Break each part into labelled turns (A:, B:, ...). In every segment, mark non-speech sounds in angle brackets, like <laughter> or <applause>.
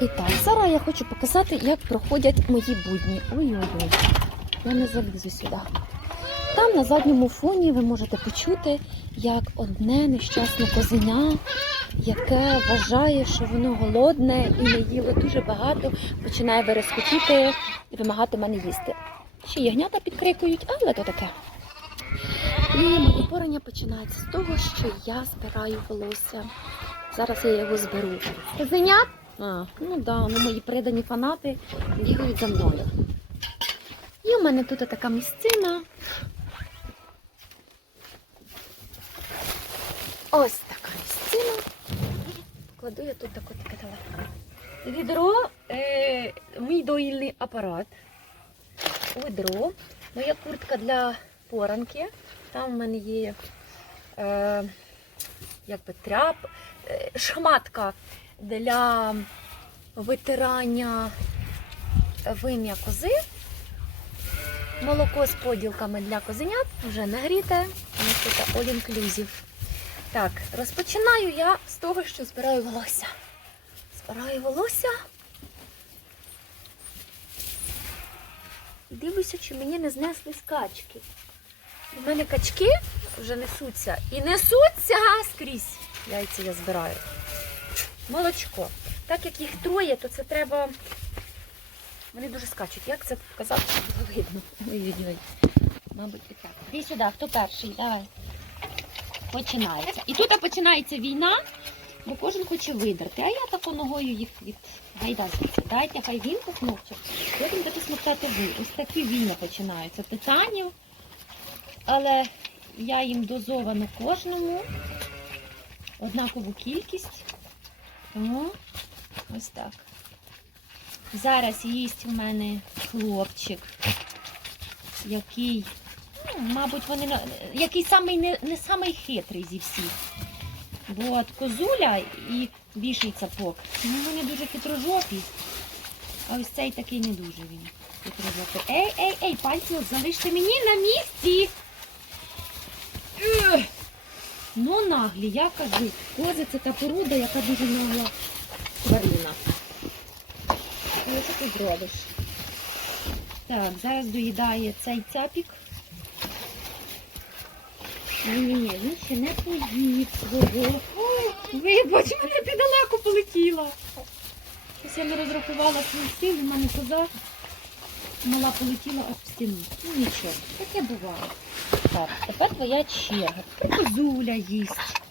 A: І так, зараз я хочу показати, як проходять мої будні. Ой-ой-ой, я не залізу сюди. Там на задньому фоні ви можете почути, як одне нещасне козеня, яке вважає, що воно голодне і не їло дуже багато, починає верескотіти і вимагати мене їсти. Ще ягнята підкрикують, але то таке. І моє починається з того, що я збираю волосся. Зараз я його зберу. Козенят? А, ну да, ну мої придані фанати бігають за мною. І у мене тут така місцина. Ось така місцина. Кладу я тут таке телефон. Відро, е, мій доїльний апарат. Відро. Моя куртка для поранки. Там в мене є е, якби тряп, е, шматка для витирання вим'я кози. Молоко з поділками для козенят вже нагріте. Це all inclusive. Так, розпочинаю я з того, що збираю волосся. Збираю волосся. Дивлюся, чи мені не знесли скачки. У мене качки вже несуться. І несуться скрізь. Яйця я збираю. Молочко. Так як їх троє, то це треба. Вони дуже скачуть. Як це показати, щоб було видно? Мабуть, таке. Іди сюди, хто перший? Давай. Починається. І тут починається війна, бо кожен хоче видерти. А я тако ногою їх від гайда. Дайте, хай він посмокче. Потім таки смоктати ви. Ось такі війни починаються. Титанів. Але я їм дозовано кожному. Однакову кількість. Тому ось так. Зараз їсть у мене хлопчик, який, ну, мабуть, вони який самий не, не самий хитрий зі всіх. Бо от козуля і більший цапок. Ну, вони дуже хитрожопі. А ось цей такий не дуже він. Хитрожопий. Ей, ей, ей, пальці залиште мені на місці. Ну, наглі, я кажу, кози це та порода, яка дуже нагла тварина. Ну, що ти зробиш? Так, зараз доїдає цей цапік. Ні-ні-ні, він ще не поїв свого. Вибач, мене ти полетіла. Щось я не розрахувала свій сил, в мене коза мала полетіла в стіну. Ну нічого, таке буває. Так, тепер твоя черга. Тепер козуля їсть.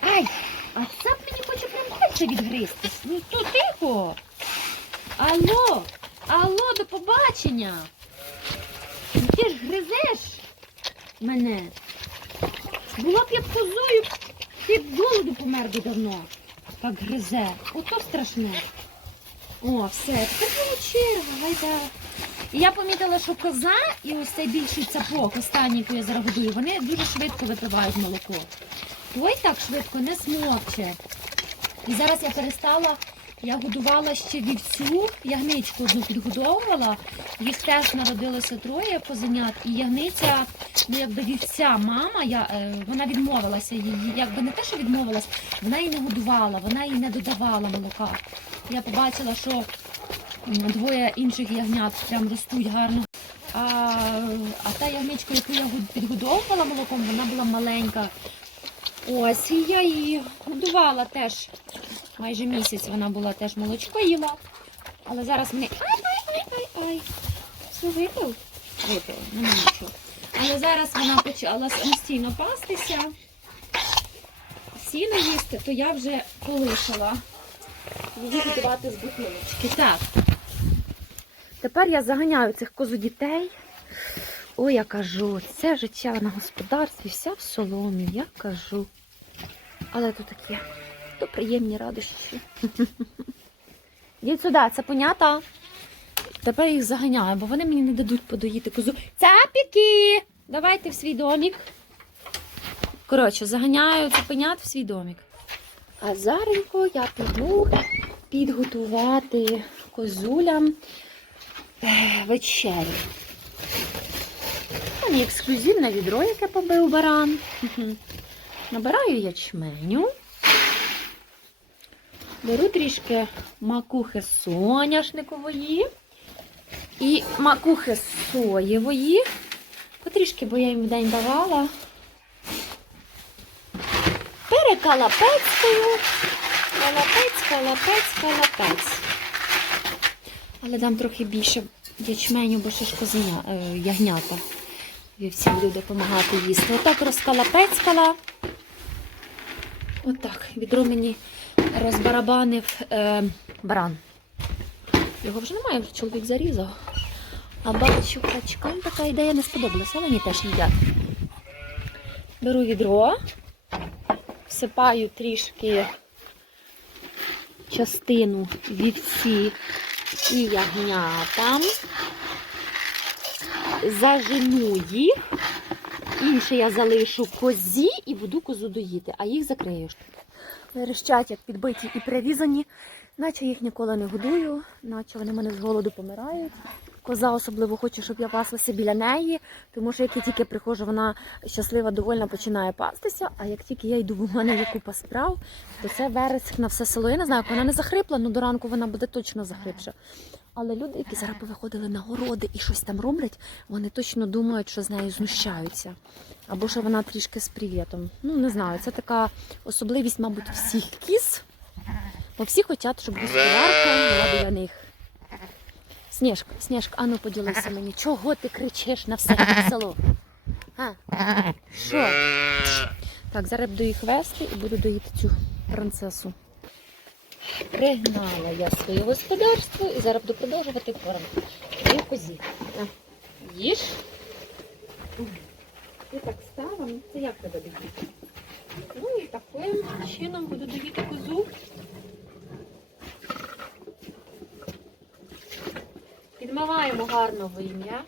A: Ай! А цап мені хоче прям пальця відгризтись. Ну то тихо. Алло, алло, до побачення. Ну, Ти ж гризеш мене. Була б я б козою, ти б голоду помер би давно. Так гризе. Ото страшне. О, все, це була черга, гайда. І я помітила, що коза і ось цей більший цапок, останній, який я зараз годую, вони дуже швидко випивають молоко. Той так швидко не смокче. І зараз я перестала, я годувала ще вівцю, ягничку одну підгодовувала. Їх теж народилося троє козенят, і ягниця, ну якби вівця, мама, я, е, вона відмовилася її, якби не те, що відмовилась, вона її не годувала, вона їй не додавала молока. Я побачила, що двоє інших ягнят прям ростуть гарно. А, а та ягничка, яку я підгодовувала молоком, вона була маленька. Ось, і я її годувала теж. Майже місяць вона була теж молочко їла. Але зараз мені. Ай-ай-ай-ай-ай. Все випив? Випив, ну нічого. Але зараз вона почала самостійно пастися. Сіно їсти, то я вже полишила. Її годувати з бутилочки. Так. Тепер я заганяю цих козудітей. Ой, я кажу, це життя на господарстві, вся в соломі, я кажу. Але то таке, то приємні радощі. <laughs> Йдіть сюди, це понята. Тепер їх заганяю, бо вони мені не дадуть подоїти козу. Цапіки! Давайте в свій домік. Коротше, заганяю цапенят в свій домік. А заренько я піду підготувати козулям вечерю. У мене ексклюзивне відро, яке побив баран. Набираю ячменю. Беру трішки макухи соняшникової і макухи соєвої. Потрішки, бо я їм в день давала. Перекалапецькою. Калапець, калапець, калапець. Але дам трохи більше ячменю, бо ще ж козеня, е, ягнята. Вівці буду допомагати їсти. Отак розкалапецькала. Отак. Відро мені розбарабанив е, баран. Його вже немає, вже чоловік зарізав. А бачу, качкам така ідея не сподобалася, але вони теж їдять. Беру відро, всипаю трішки частину вівці і ягнятам, зажену їх, інше я залишу козі і буду козу доїти, а їх закрию. Верещать, як підбиті і прирізані, наче їх ніколи не годую, наче вони мене з голоду помирають. Коза особливо хоче, щоб я паслася біля неї, тому що як я тільки приходжу, вона щаслива, довольна починає пастися. А як тільки я йду, в мене є купа справ, то це вереск на все село. Я не знаю, як вона не захрипла, але до ранку вона буде точно захрипша. Але люди, які зараз повиходили на городи і щось там роблять, вони точно думають, що з нею знущаються. Або що вона трішки з привітом. Ну, не знаю, це така особливість, мабуть, всіх кіз. Бо всі хочуть, щоб господарка була біля них. Сніжка, Сніжка, ану поділися мені. Чого ти кричиш на все село? А? Що? Так, зараз буду їх вести і буду доїти цю принцесу. Пригнала я своє господарство і зараз буду продовжувати корм. Даю козі. Їж. Ти так ну це як тебе доїти? Ну і таким чином буду доїти козу. Підмиваємо гарно в ім'я.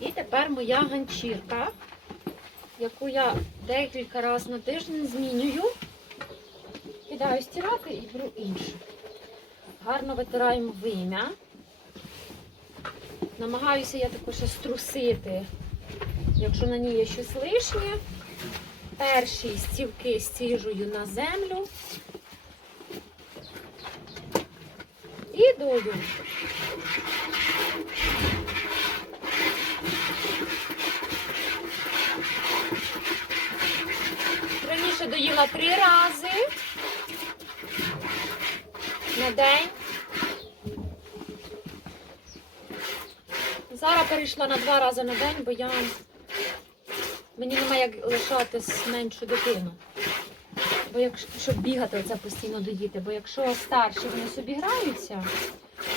A: І тепер моя ганчірка, яку я декілька разів на тиждень змінюю. Кидаю стирати і беру іншу. Гарно витираємо вим'я. Намагаюся я також струсити, якщо на ній є щось лишнє. Перші стівки стіжую на землю. І дою. Раніше доїла три рази на день. Зараз перейшла на два рази на день, бо я мені немає як лишатись меншу дитину. Бо якщо щоб бігати оце постійно доїти, бо якщо старші вони собі граються,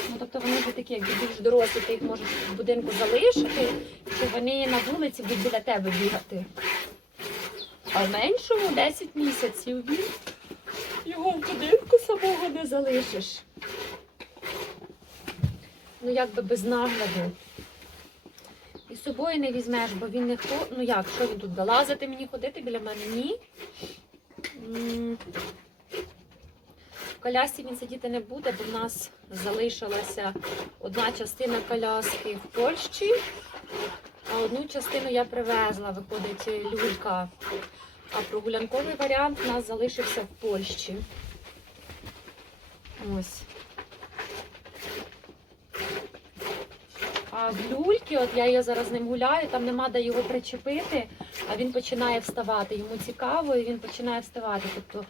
A: ну тобто вони вже такі, якби більш дорослі, ти їх можеш в будинку залишити, то вони на вулиці будуть біля тебе бігати. А меншому 10 місяців він його в будинку самого не залишиш. Ну якби без нагляду. І з собою не візьмеш, бо він не хто. Ну як, що він тут долазити мені ходити біля мене? Ні. В колясці він сидіти не буде, бо в нас залишилася одна частина коляски в Польщі, а одну частину я привезла, виходить люлька. А прогулянковий варіант у нас залишився в Польщі. Ось. А в люльки, от я її зараз з ним гуляю, там нема де його причепити, а він починає вставати. Йому цікаво, і він починає вставати. Тобто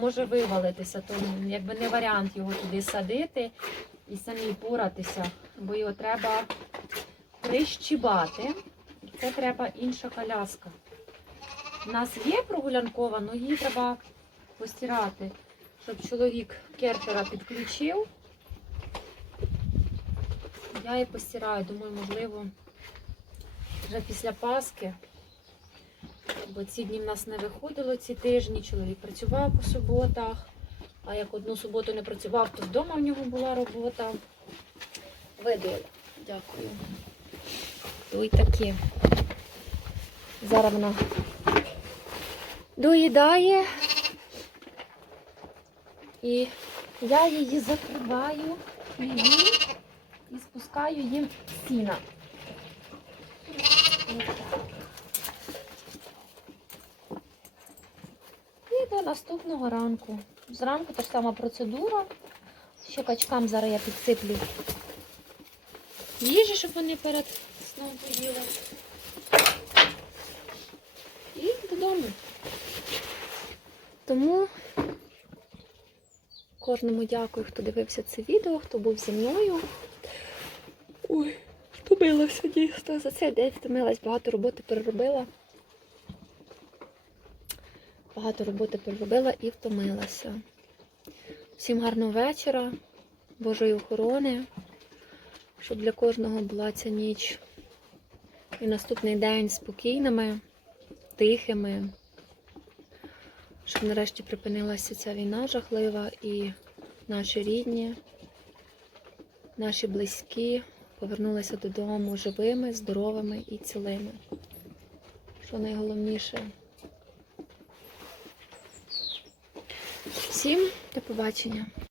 A: може вивалитися. То якби не варіант його туди садити і самі поратися, бо його треба прищібати. Це треба інша коляска. У нас є прогулянкова, але її треба постирати, щоб чоловік керпера підключив. Я її постираю, думаю, можливо, вже після Пасхи. Бо ці дні в нас не виходило ці тижні. Чоловік працював по суботах, а як одну суботу не працював, то вдома в нього була робота. Видоля. Дякую. То й таке. Зараз вона доїдає. І я її закриваю її і спускаю їм сіна. Так. до наступного ранку. Зранку та ж сама процедура. Ще качкам зараз я підсиплю їжі, щоб вони перед сном поїли. І додому. Тому кожному дякую, хто дивився це відео, хто був зі мною. Ой, втомилася дійсно. За цей день втомилась, багато роботи переробила. Багато роботи переробила і втомилася. Всім гарного вечора, Божої охорони, щоб для кожного була ця ніч і наступний день спокійними, тихими, щоб нарешті припинилася ця війна жахлива і наші рідні, наші близькі повернулися додому живими, здоровими і цілими. Що найголовніше. Всім до побачення!